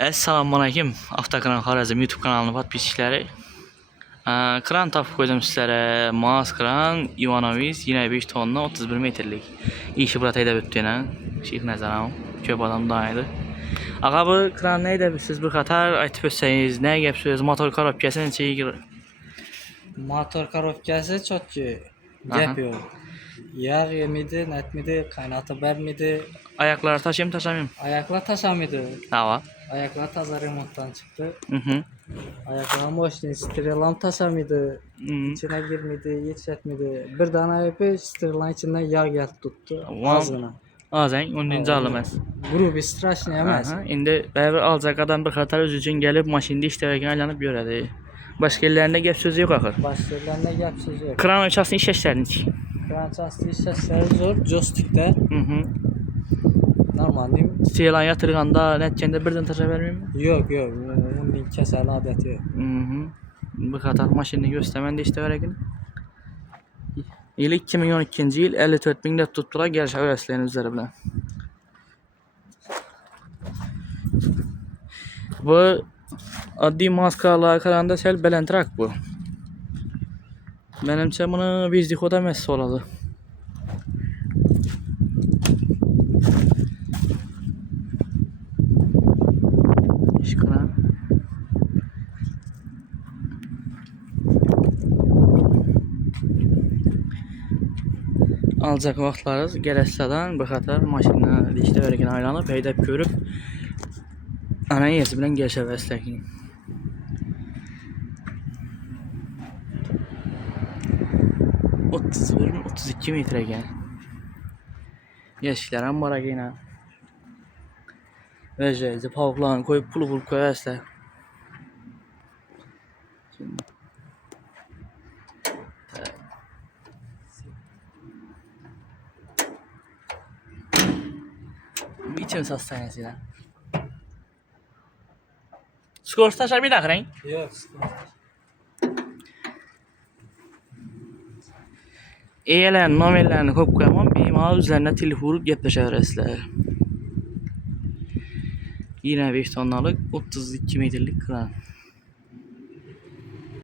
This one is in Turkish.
Assalamu alaykum. Avtokran Xorazm YouTube kanalının podpisçiləri. Kran tapıb qoydum sizlərə. Maz kran Ivanoviz yine 5 tonla 31 metrlik. İşi burada edəb ötdüyünə. Şeyh nəzərəm. Köp adam daydı. Ağa bu kran nə edəb siz bir qatar aytıb ötsəyiz. Nə gəpsiz? Motor korobkası neçə girir? Motor korobkası çok iyi. Yapıyor. Yağ yemidi, netmidi, kaynatı vermedi. Ayakları taşıyım taşamayım. Ayaklar taşamadı. Hava. Ayaklar taza remonttan çıktı. Hı. Ayaklar boş değil. Strelam taşamadı. İçine girmedi, yetişmedi. Bir tane yapı strelan içinden yağ geldi tuttu. Ağzına. Ağzın onu incə alınmaz. Grubi straşni yemez. İndi bərabər alacaq adam bir qatar öz üçün gəlib maşında işlərkən aylanıb görədi. Başqa yerlərində gəp sözü yox axır. Başlarında yap sözü yok. Kran ölçəsini iş işlərini. Kran çastı işler zor. Joystick'te. Normal değil mi? Seylan yatırğanda nəticəndə birdən taşa verməyim mi? Yok. Bunun kesel adeti yok. Bu qatar maşını göstərməndə işdə verəkin. İl 2012-ci il 54.000 lira tutdular gəliş öyrəslərin üzəri bilən. Bu addi maskalar karanda sel belentrak bu. Benimce bunu bizlik oda messi oladı. İşkına. Alacaq vaxtlarız gələsizdən bu qatar maşınla işdə verəkin aylanıb peydəb görüb ana yesi bilən gəlişə vəsləkin. Otuz 32 metre gel. Yeşiklərin var yine. Vəcəyici pavuklarını koyup pulu koyarsa. İçin hastanesiyle. Skor taşar bir dakika. Yok. Eğlen nomerlerini koyup koyamam. Benim ağır üzerine telefon vurup yapışarızlar. Yine 5 tonlalık 32 metrlik kran.